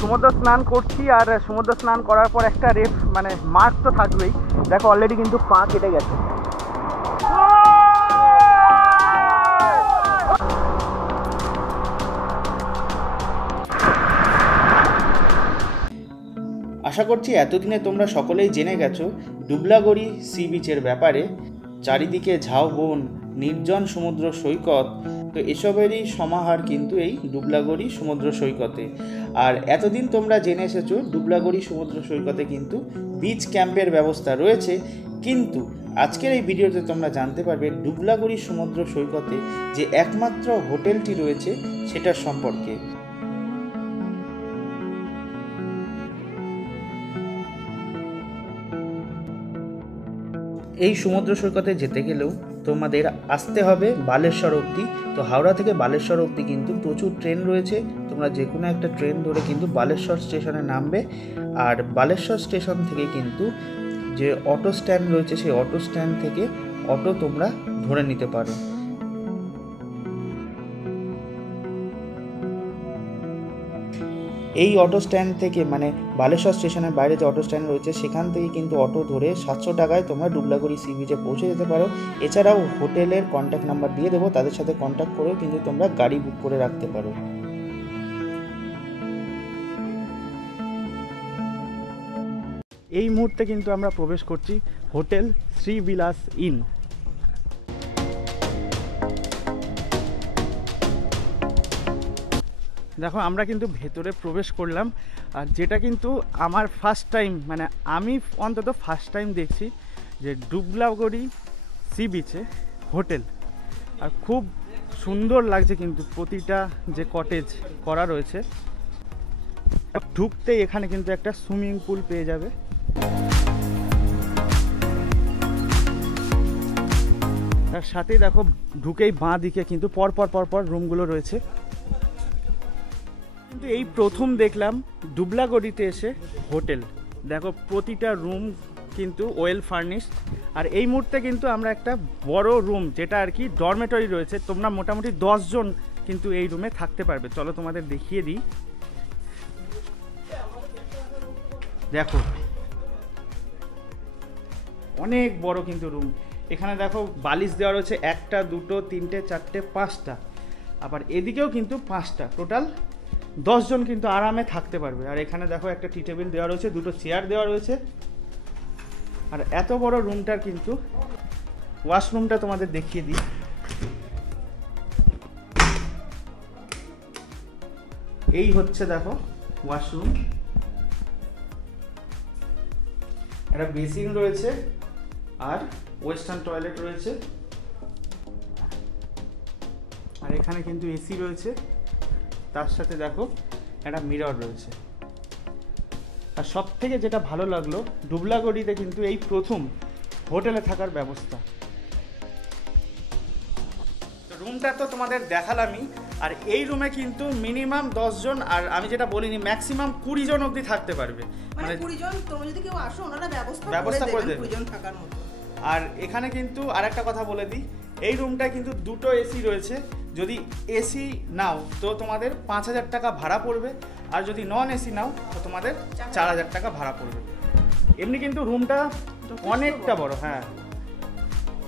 সমুদ্র স্নান করছি, আর সমুদ্র স্নান করার পর একটা রেফ মানে মার্ক তো থাকবেই। দেখো অলরেডি কিন্তু পা কেটে গেছে। আশা করছি এতদিনে তোমরা সকলেই জেনে গেছো ডুবলাগড়ি সি বিচের ব্যাপারে। চারিদিকে ঝাউবন, নির্জন সমুদ্র সৈকত, তো এসবেরই সমাহার কিন্তু এই ডুবলাগড়ি সমুদ্র সৈকতে। আর এতদিন তোমরা জেনে এসেছো ডুবলাগড়ি সমুদ্র সৈকতে কিন্তু বিচ ক্যাম্পের ব্যবস্থা রয়েছে, কিন্তু আজকের এই ভিডিওতে তোমরা জানতে পারবে ডুবলাগড়ি সমুদ্র সৈকতে যে একমাত্র হোটেলটি রয়েছে সেটার সম্পর্কে। এই সমুদ্র সৈকতে যেতে গেলেও তোমাদের আসতে হবে বালেশ্বর অবধি। তো হাওড়া থেকে বালেশ্বর অবধি কিন্তু প্রচুর ট্রেন রয়েছে, তোমরা যে কোনো একটা ট্রেন ধরে কিন্তু বালেশ্বর স্টেশনে নামবে। আর বালেশ্বর স্টেশন থেকে কিন্তু যে অটো স্ট্যান্ড রয়েছে সেই অটো স্ট্যান্ড থেকে অটো তোমরা ধরে নিতে পারো। এই অটো স্ট্যান্ড থেকে মানে বালেশ্বর স্টেশনের বাইরে যে অটো স্ট্যান্ড রয়েছে সেখান থেকে কিন্তু অটো ধরে 700 টাকায় তোমরা ডুবলাগড়ি সি বিচে পৌঁছে যেতে পারো। এছাড়াও হোটেলের কন্ট্যাক্ট নাম্বার দিয়ে দেবো, তাদের সাথে কন্ট্যাক্ট করেও কিন্তু তোমরা গাড়ি বুক করে রাখতে পারো। এই মুহূর্তে কিন্তু আমরা প্রবেশ করছি হোটেল শ্রীবিলাস ইন। দেখো আমরা কিন্তু ভেতরে প্রবেশ করলাম, আর যেটা কিন্তু আমার ফার্স্ট টাইম, মানে আমি অন্তত ফার্স্ট টাইম দেখছি যে ডুবলাগড়ি সি বিচে হোটেল। আর খুব সুন্দর লাগছে কিন্তু প্রতিটা যে কটেজ করা রয়েছে। ঢুকতেই এখানে কিন্তু একটা সুইমিং পুল পেয়ে যাবে। তার সাথেই দেখো ঢুকেই বাঁ দিকে কিন্তু পরপর রুমগুলো রয়েছে। কিন্তু এই প্রথম দেখলাম ডুবলাগড়িতে এসে হোটেল। দেখো প্রতিটা রুম কিন্তু ওয়েল ফার্নিশড। আর এই মুহূর্তে কিন্তু আমরা একটা বড় রুম, যেটা আর কি ডরমেটরি রয়েছে, তোমরা মোটামুটি 10 জন কিন্তু এই রুমে থাকতে পারবে। চলো তোমাদের দেখিয়ে দিই। দেখো অনেক বড় কিন্তু রুম। এখানে দেখো বালিশ দেওয়া রয়েছে 1টা 2টো 3টে 4টে 5টা, আবার এদিকেও কিন্তু 5টা, টোটাল 10 জন কিন্তু আরামে থাকতে পারবে। আর এখানে দেখো একটা টি টেবিল দেওয়া রয়েছে, 2টো চেয়ার দেওয়া রয়েছে। আর এত বড় রুমটার কিন্তু ওয়াশরুমটা তোমাদের দেখিয়ে দিই। এই হচ্ছে দেখো ওয়াশরুম, একটা বেসিন রয়েছে আর ওয়েস্টার্ন টয়লেট রয়েছে। আর এখানে কিন্তু এসি রয়েছে, তার সাথে দেখো একটা মিরর রয়েছে। আর সব থেকে যেটা ভালো লাগলো ডুবলাগড়িতে কিন্তু এই প্রথম হোটেলে থাকার ব্যবস্থা। রুমটা তো তোমাদের দেখালামই। আর এই রুমে কিন্তু মিনিমাম 10 জন, আর আমি যেটা বলিনি ম্যাক্সিমাম 20 জন অবধি থাকতে পারবে। মানে 20 জন তোমরা যদি কেউ আসো ওনারা ব্যবস্থা করে দেবে 20 জন থাকার মতো। আর এখানে কিন্তু আরেকটা কথা বলে দিই, এই রুমটায় কিন্তু 2টো এসি রয়েছে। যদি এসি নাও তো তোমাদের 5000 টাকা ভাড়া পড়বে, আর যদি নন এসি নাও তো তোমাদের 4000 টাকা ভাড়া পড়বে। এমনি কিন্তু রুমটা অনেকটা বড়, হ্যাঁ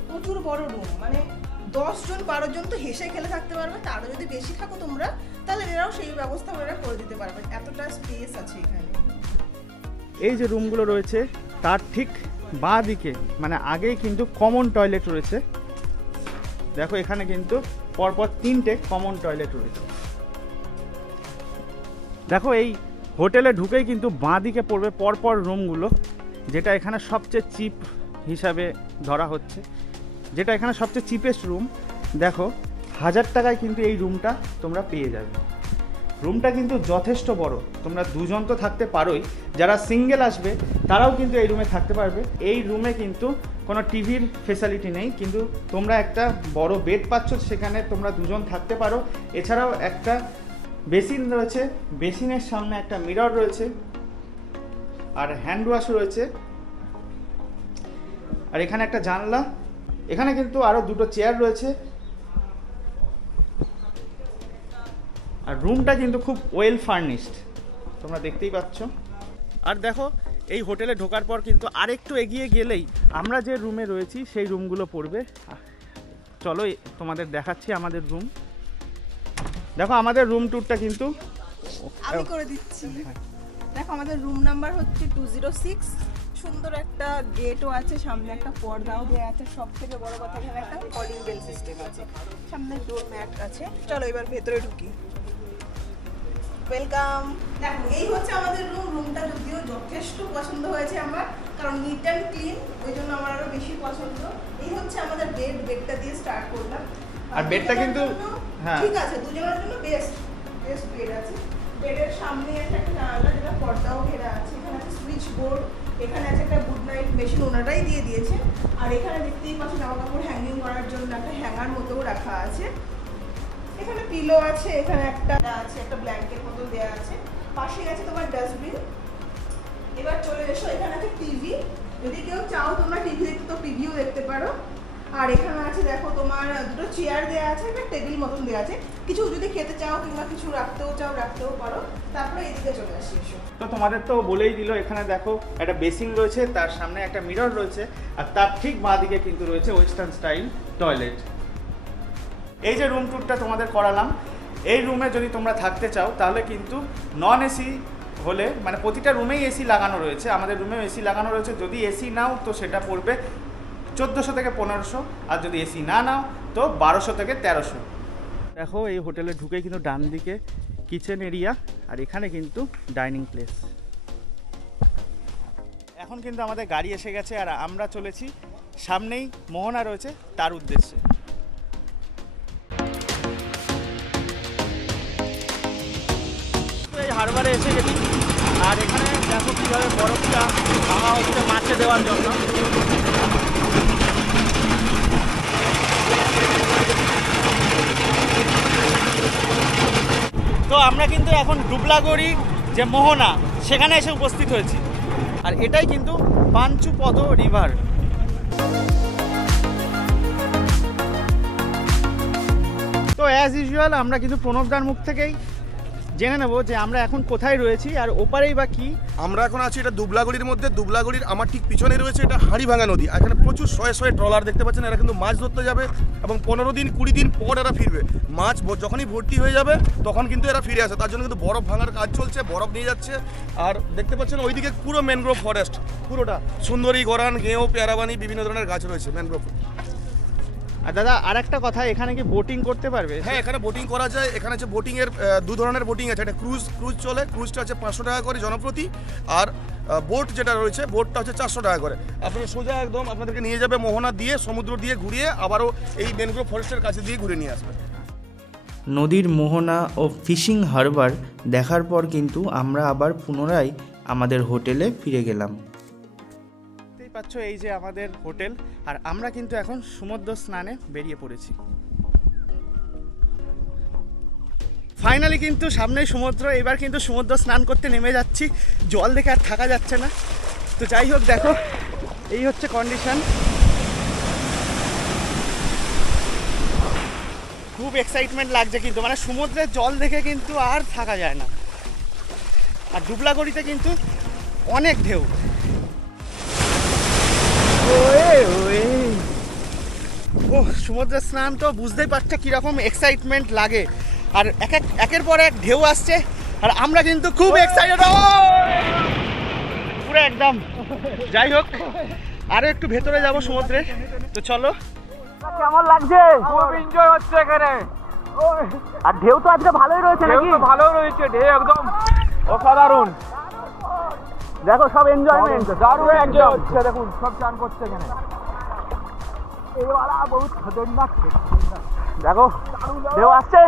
প্রচুর বড় রুম, মানে 10 জন 12 জন তো হেসে খেলে থাকতে পারবে। তারও যদি বেশি থাকো তোমরা তাহলে এরাও সেই ব্যবস্থা ওরা করে দিতে পারবে, এতটা স্পেস আছে এখানে। এই যে রুমগুলো রয়েছে তার ঠিক বাঁ দিকে মানে আগেই কিন্তু কমন টয়লেট রয়েছে। দেখো এখানে কিন্তু পরপর 3টে কমন টয়লেট রয়েছে। দেখো এই হোটেলে ঢুকেই কিন্তু বাঁ দিকে পড়বে পরপর রুমগুলো, যেটা এখানে সবচেয়ে চিপ হিসাবে ধরা হচ্ছে, যেটা এখানে সবচেয়ে চিপেস্ট রুম। দেখো 1000 টাকায় কিন্তু এই রুমটা তোমরা পেয়ে যাবে। রুমটা কিন্তু যথেষ্ট বড়, তোমরা 2 জন তো থাকতে পারোই, যারা সিঙ্গেল আসবে তারাও কিন্তু এই রুমে থাকতে পারবে। এই রুমে কিন্তু কোনো টিভির ফেসিলিটি নেই, কিন্তু তোমরা একটা বড় বেড পাচ্ছ, সেখানে তোমরা 2 জন থাকতে পারো। এছাড়াও একটা বেসিন রয়েছে, বেসিনের সামনে একটা মিরর রয়েছে, আর হ্যান্ড ওয়াশ রয়েছে। আর এখানে একটা জানলা, এখানে কিন্তু আরও 2টো চেয়ার রয়েছে। আর রুমটা কিন্তু খুব ওয়েল ফার্নিশড। তোমরা দেখতেই পাচ্ছ। আর দেখো এই হোটেলে ঢোকার পর কিন্তু আরেকটু এগিয়ে গেলেই আমরা যে রুমে রয়েছি সেই রুমগুলো পড়বে। চলো তোমাদের দেখাচ্ছি আমাদের রুম। দেখো আমাদের রুম ট্যুরটা কিন্তু আমি করে দিচ্ছি। দেখো আমাদের রুম নাম্বার হচ্ছে 206। সুন্দর একটা গেটও আছে, সামনে একটা পর্দাও দেওয়া আছে, সব থেকে বড় কথা এখানে একটা কলিং বেল সিস্টেম আছে, সামনে ডোর ম্যাট আছে। চলো এবার ভেতরে ঢুকি। ওয়েলকাম। দেখো এই হচ্ছে আমাদের রুম। রুমটা যদিও যথেষ্ট পছন্দ হয়েছে আমার, কারণ নিট অ্যান্ড ক্লিন, ওই জন্য আমার আরো বেশি পছন্দ। এই হচ্ছে আমাদের বেড। বেডটা দিয়ে স্টার্ট করলাম। আর বেডটা কিন্তু হ্যাঁ ঠিক আছে, দুজনের জন্য বেস্ট বেড আছে। বেডের সামনে একটা জানালা, যেটা পর্দাও ঘেরা আছে। এখানে আছে সুইচ বোর্ড, এখানে আছে একটা গুড নাইট মেশিন, ওনারাই দিয়ে দিয়েছে। আর এখানে দেখতেই পাচ্ছেন জামা কাপড় হ্যাঙ্গিং করার জন্য একটা হ্যাঙ্গার মতোও রাখা আছে। এখানে পিলো আছে, এখানে একটা আছে, একটা ব্ল্যাঙ্কেট মতো দেওয়া আছে। পাশেই আছে তোমার ডাস্টবিন। এবার চলে এসো, এখানে আছে টিভি। যদি কেউ চাও তোমরা টিভি দেখতে তো টিভিও দেখতে পারো। আর এখানে আছে দেখো তোমার দুটো চেয়ার দেওয়া আছে, একটা টেবিল মতন দেওয়া আছে। কিছু যদি খেতে চাও কিংবা কিছু রাখতেও চাও রাখতেও পারো। তারপরে এদিকে চলে আসি। এসো। তো তোমাদের তো বলেই দিল, এখানে দেখো একটা বেসিন রয়েছে, তার সামনে একটা মিরর রয়েছে, আর তার ঠিক বাঁদিকে কিন্তু রয়েছে ওয়েস্টার্ন স্টাইল টয়লেট। এই যে রুম ট্যুরটা তোমাদের করালাম, এই রুমে যদি তোমরা থাকতে চাও তাহলে কিন্তু নন এসি হলে, মানে প্রতিটা রুমেই এসি লাগানো রয়েছে, আমাদের রুমেও এসি লাগানো রয়েছে। যদি এসি নাও তো সেটা পড়বে 1400 থেকে 1500, আর যদি এসি না নাও তো 1200 থেকে 1300। দেখো এই হোটেলে ঢুকে কিন্তু ডান দিকে কিচেন এরিয়া, আর এখানে কিন্তু ডাইনিং প্লেস। এখন কিন্তু আমাদের গাড়ি এসে গেছে, আর আমরা চলেছি সামনেই মোহনা রয়েছে তার উদ্দেশ্যে। এই হারবারে এসে গেছি, আর এখানে দেখো কীভাবে বরফটা খাওয়া হচ্ছে মাছে দেওয়ার জন্য। তো আমরা কিন্তু এখন ডুবলাগড়ি যে মোহনা সেখানে এসে উপস্থিত হয়েছি, আর এটাই কিন্তু পাঞ্চুপদ রিভার। তো অ্যাজ ইউজুয়াল আমরা কিন্তু প্রণবদার মুখ থেকেই জেনে নেব যে আমরা এখন কোথায় রয়েছি আর ওপারেই বা কি। আমরা এখন আছি এটা দুবলাগড়ির মধ্যে। দুবলাগড়ির আমার ঠিক পিছনে রয়েছে এটা হাড়িভাঙা নদী। এখানে প্রচুর শয়ে শয়ে ট্রলার দেখতে পাচ্ছেন। এরা কিন্তু মাছ ধরতে যাবে এবং 15 দিন 20 দিন পর এরা ফিরবে। মাছ যখনই ভর্তি হয়ে যাবে তখন কিন্তু এরা ফিরে আসে। তার জন্য কিন্তু বরফ ভাঙার কাজ চলছে, বরফ নিয়ে যাচ্ছে। আর দেখতে পাচ্ছেন ওইদিকে পুরো ম্যানগ্রোভ ফরেস্ট, পুরোটা সুন্দরী, গরান, গেঁয়ো, পেয়ারাবানি, বিভিন্ন ধরনের গাছ রয়েছে ম্যানগ্রোভ। আর দাদা আর একটা কথা, এখানে কি বোটিং করতে পারবে? হ্যাঁ, এখানে বোটিং করা যায়। এখানে হচ্ছে বোটিংয়ের দু ধরনের বোটিং আছে। একটা ক্রুজ চলে, ক্রুজটা হচ্ছে 500 টাকা করে জনপ্রতি, আর বোট যেটা রয়েছে বোটটা হচ্ছে 400 টাকা করে। আপনারা সোজা একদম আপনাদেরকে নিয়ে যাবে মোহনা দিয়ে, সমুদ্র দিয়ে ঘুরিয়ে আবারও এই ম্যানগ্রোভ ফরেস্টের কাছে দিয়ে ঘুরে নিয়ে আসবে। নদীর মোহনা ও ফিশিং হারবার দেখার পর কিন্তু আমরা আবার পুনরায় আমাদের হোটেলে ফিরে গেলাম। দেখতেই পাচ্ছ এই যে আমাদের হোটেল, আর আমরা কিন্তু এখন সমুদ্র স্নানে বেরিয়ে পড়েছি। ফাইনালি কিন্তু সামনেই সমুদ্র, এবার কিন্তু সমুদ্র স্নান করতে নেমে যাচ্ছি। জল দেখে আর থাকা যাচ্ছে না। তো যাই হোক, দেখো এই হচ্ছে কন্ডিশন। খুব এক্সাইটমেন্ট লাগছে কিন্তু, মানে সমুদ্রের জল দেখে কিন্তু আর থাকা যায় না। আর ডুবলাগড়িতে কিন্তু অনেক ঢেউ। ও সমুদ্রের স্নান তো বুঝতেই পারছো কিরকম এক্সাইটমেন্ট লাগে। আর একের পর এক ঢেউ আসছে, আর আমরা কিন্তু খুব এক্সাইটেড পুরো একদম। যাই হোক, আরো একটু ভেতরে যাব সমুদ্রে। তো চলো। কেমন লাগছে? খুব এনজয় হচ্ছে এখানে। আর ঢেউ তো আজকে ভালোই রয়েছে নাকি? ঢেউ তো ভালো রয়েছে, ঢেউ একদম অসাধারণ। দেখো সব এনজয়মেন্ট, দারুণ এনজয় হচ্ছে। দেখুন সব চান করছে এখানে। এইওয়ালা বহুত খতরনাক। দেখো ঢেউ আসছে।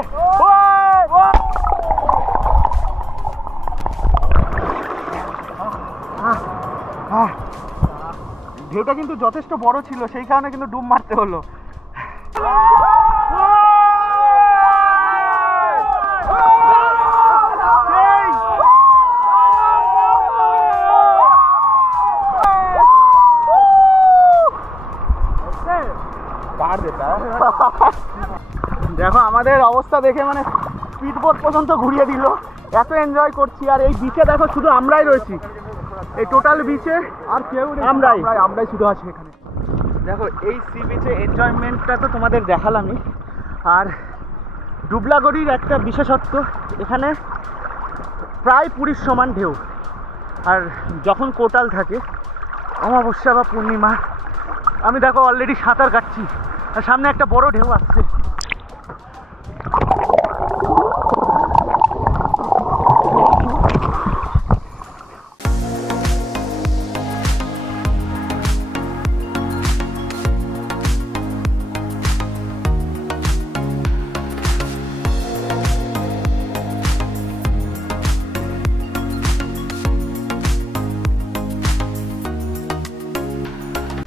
ঢেউটা কিন্তু যথেষ্ট বড় ছিল, সেই কারণে কিন্তু ডুব মারতে হলো। দেখো আমাদের অবস্থা দেখে মানে স্পিড বোট পর্যন্ত ঘুরিয়ে দিল। এত এনজয় করছি, আর এই বিচে দেখো শুধু আমরাই রয়েছি, এই টোটাল বিচে আর কেউ নেই, আমরাই শুধু আছি এখানে। দেখো এই সি বিচে এনজয়মেন্টটা তো তোমাদের দেখালামই। আর ডুবলাগড়ির একটা বিশেষত্ব, এখানে প্রায় পুরীর সমান ঢেউ। আর যখন কোটাল থাকে, অমাবস্যা বা পূর্ণিমা, আমি দেখো অলরেডি সাঁতার কাটছি আর সামনে একটা বড় ঢেউ আসছে।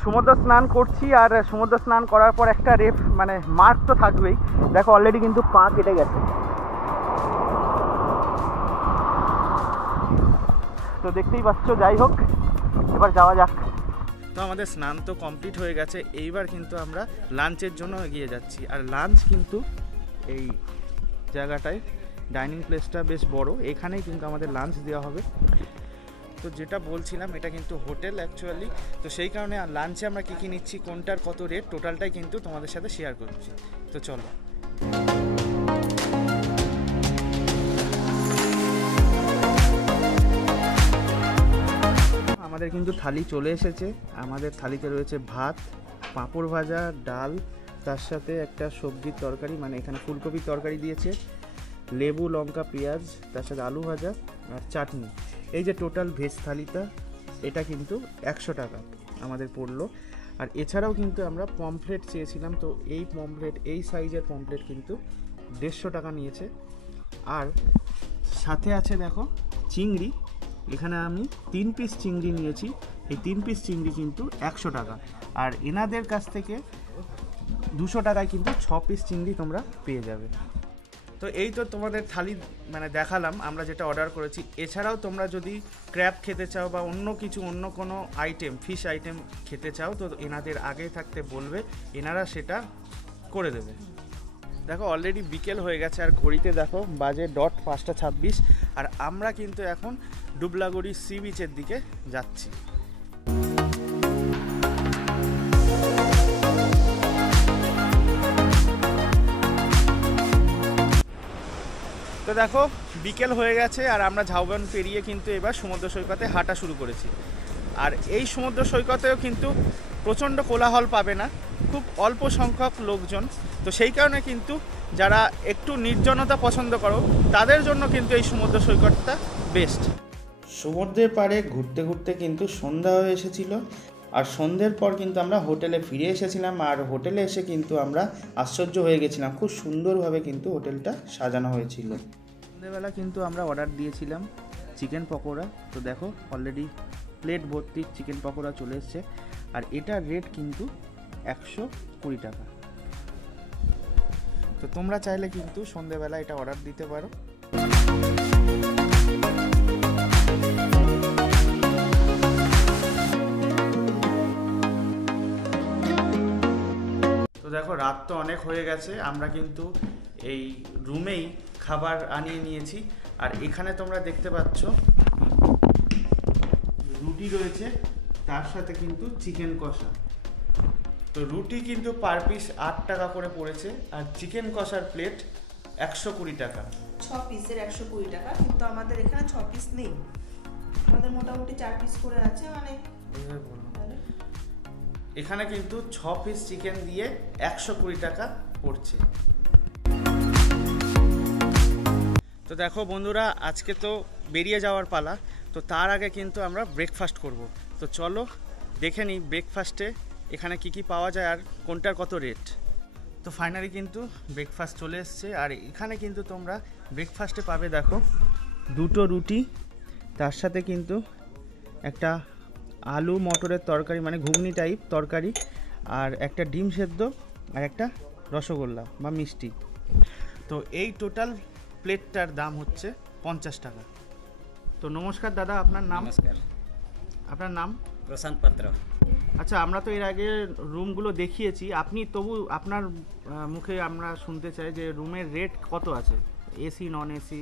সমুদ্র স্নান করছি, আর সমুদ্র স্নান করার পর একটা রেফ মানে মার্ক তো থাকবেই। দেখো অলরেডি কিন্তু পা কেটে গেছে। তো দেখতেই পাচ্ছ, যাই হোক এবার যাওয়া যাক। তো আমাদের স্নান তো কমপ্লিট হয়ে গেছে, এইবার কিন্তু আমরা লাঞ্চের জন্য এগিয়ে যাচ্ছি। আর লাঞ্চ কিন্তু এই জায়গাটায় ডাইনিং প্লেসটা বেশ বড়, এখানেই কিন্তু আমাদের লাঞ্চ দেওয়া হবে। তো যেটা বলছিলাম, এটা কিন্তু হোটেল অ্যাকচুয়ালি, তো সেই কারণে লাঞ্চে আমরা কী কী নিচ্ছি, কোনটার কত রেট, টোটালটাই কিন্তু তোমাদের সাথে শেয়ার করছি। তো চলো। আমাদের কিন্তু থালি চলে এসেছে। আমাদের থালিতে রয়েছে ভাত, পাঁপড় ভাজা, ডাল, তার সাথে একটা সবজির তরকারি, মানে এখানে ফুলকপির তরকারি দিয়েছে, লেবু, লঙ্কা, পেঁয়াজ, তার সাথে আলু ভাজা আর চাটনি। এই যে টোটাল ভেজ থালিটা, এটা কিন্তু 100 টাকা আমাদের পড়লো। আর এছাড়াও কিন্তু আমরা পমফ্লেট চেয়েছিলাম, তো এই পমফ্লেট, এই সাইজের পমফ্লেট কিন্তু 150 টাকা নিয়েছে। আর সাথে আছে দেখো চিংড়ি, এখানে আমি 3 পিস চিংড়ি নিয়েছি, এই 3 পিস চিংড়ি কিন্তু 100 টাকা। আর এনাদের কাছ থেকে 200 টাকায় কিন্তু 6 পিস চিংড়ি তোমরা পেয়ে যাবে। তো এই তো তোমাদের থালি মানে দেখালাম আমরা যেটা অর্ডার করেছি। এছাড়াও তোমরা যদি ক্র্যাব খেতে চাও বা অন্য কিছু, অন্য কোনো আইটেম, ফিশ আইটেম খেতে চাও, তো এনাদের আগে থাকতে বলবে, এনারা সেটা করে দেবে। দেখো অলরেডি বিকেল হয়ে গেছে, আর ঘড়িতে দেখো বাজে 5:26, আর আমরা কিন্তু এখন ডুবলাগড়ি সি বিচের দিকে যাচ্ছি। তো দেখো বিকেল হয়ে গেছে, আর আমরা ঝাউবন পেরিয়ে কিন্তু এবার সমুদ্র সৈকতে হাঁটা শুরু করেছি। আর এই সমুদ্র সৈকতেও কিন্তু প্রচণ্ড কোলাহল পাবে না, খুব অল্প সংখ্যক লোকজন। তো সেই কারণে কিন্তু যারা একটু নির্জনতা পছন্দ করো, তাদের জন্য কিন্তু এই সমুদ্র সৈকতটা বেস্ট। সমুদ্রের পাড়ে ঘুরতে ঘুরতে কিন্তু সন্ধ্যা হয়ে এসেছিল, আর সন্ধ্যের পর কিন্তু আমরা হোটেলে ফিরে এসেছিলাম। আর হোটেলে এসে কিন্তু আমরা আশ্চর্য হয়ে গেছিলাম, খুব সুন্দরভাবে কিন্তু হোটেলটা সাজানো হয়েছিল। সন্ধ্যেবেলা কিন্তু আমরা অর্ডার দিয়েছিলাম চিকেন পকোড়া। তো দেখো অলরেডি প্লেট ভর্তি চিকেন পকোড়া চলে এসছে, আর এটার রেট কিন্তু 120 টাকা। তো তোমরা চাইলে কিন্তু সন্ধ্যেবেলা এটা অর্ডার দিতে পারো। তো দেখো রাত তো অনেক হয়ে গেছে, আমরা কিন্তু এই রুমেই খাবার আনিয়ে নিয়েছি। আর এখানে তোমরা দেখতে পাচ্ছ রুটি রয়েছে, তার সাথে কিন্তু চিকেন কষা। তো রুটি কিন্তু পার পিস 8 টাকা করে পড়েছে, আর চিকেন কষার প্লেট 120 টাকা। 6 পিসের 120 টাকা, কিন্তু আমাদের এখানে 6 পিস নেই, আমাদের মোটামুটি 4 পিস করে আছে। মানে এখানে কিন্তু 6 পিস চিকেন দিয়ে 120 টাকা পড়ছে। তো দেখো বন্ধুরা, আজকে তো বেরিয়ে যাওয়ার পালা, তো তার আগে কিন্তু আমরা ব্রেকফাস্ট করব। তো চলো দেখে নিই ব্রেকফাস্টে এখানে কি কি পাওয়া যায় আর কোনটার কত রেট। তো ফাইনালি কিন্তু ব্রেকফাস্ট চলে এসছে, আর এখানে কিন্তু তোমরা ব্রেকফাস্টে পাবে দেখো 2টো রুটি, তার সাথে কিন্তু একটা আলু মটরের তরকারি, মানে ঘুগনি টাইপ তরকারি, আর একটা ডিম সেদ্ধ, আর একটা রসগোল্লা বা মিষ্টি। তো এই টোটাল প্লেটটার দাম হচ্ছে 50 টাকা। তো নমস্কার দাদা, আপনার নাম? নমস্কার, আপনার নাম? প্রশান্ত পাত্র। আচ্ছা, আমরা তো এর আগে রুমগুলো দেখিয়েছি, আপনি তবু আপনার মুখে আমরা শুনতে চাই যে রুমের রেট কত আছে, AC non AC?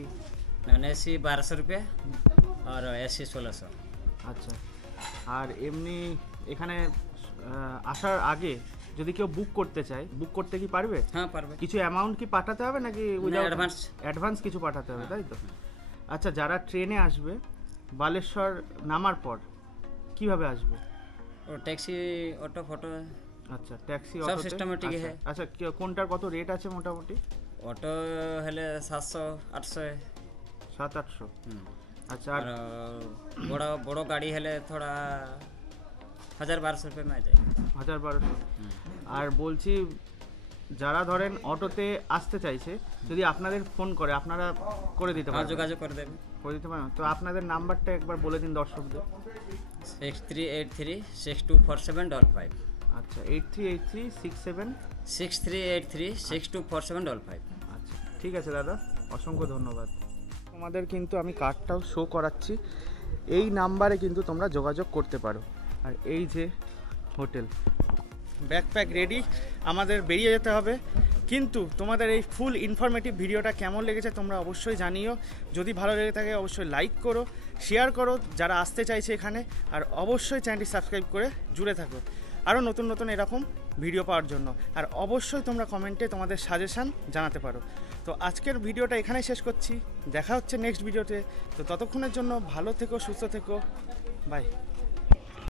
Non A C 1200 रुपये और ए सी 1600। আচ্ছা, আর এমনি এখানে আসার আগে যদি কেউ বুক করতে চায়, বুক করতে কি পারবে? हाँ पारबे। কিছু অ্যামাউন্ট কি পাঠাতে হবে নাকি অ্যাডভান্স। অ্যাডভান্স কিছু পাঠাতে হবে, তাই তো? আচ্ছা, যারা ট্রেনে আসবে বালেশ্বর নামার পর কিভাবে আসবে? और टैक्सी ऑटो फोटो আচ্ছা, ট্যাক্সি সব systematic है। আচ্ছা, কোনটার কত রেট আছে মোটামুটি? ऑटो हेले 700 800 700-800। আচ্ছা, और আর बड़ा बड़ो गाड़ी हेले थोड़ा 1000-1200 रुपये में आ जाए। 1000-1200। আর বলছি যারা ধরেন অটোতে আসতে চাইছে, যদি আপনাদের ফোন করে আপনারা করে দিতে हाँ পারেন? যোগাযোগ করে দেবেন। করে দিতে পারেন তো? আপনাদের নাম্বারটা একবার বলে দিন দর্শকদের। 6383624755। আচ্ছা, 838367। 6383624755। আচ্ছা, ঠিক আছে দাদা, অসংখ্য ধন্যবাদ। তোমাদের কিন্তু আমি কার্ডটাও শো করাচ্ছি, এই নাম্বারে কিন্তু তোমরা যোগাযোগ করতে পারো। আর এই যে হোটেল, ব্যাকপ্যাক রেডি, আমাদের বেরিয়ে যেতে হবে। কিন্তু তোমাদের এই ফুল ইনফরমেটিভ ভিডিওটা কেমন লেগেছে তোমরা অবশ্যই জানিও। যদি ভালো লেগে থাকে অবশ্যই লাইক করো, শেয়ার করো যারা আসতে চাইছে এখানে, আর অবশ্যই চ্যানেলটি সাবস্ক্রাইব করে জুড়ে থাকো আরও নতুন নতুন এরকম ভিডিও পাওয়ার জন্য। আর অবশ্যই তোমরা কমেন্টে তোমাদের সাজেশান জানাতে পারো। তো আজকের ভিডিওটা এখানেই শেষ করছি, দেখা হচ্ছে নেক্সট ভিডিওতে। তো ততক্ষণের জন্য ভালো থেকো, সুস্থ থেকো, বাই।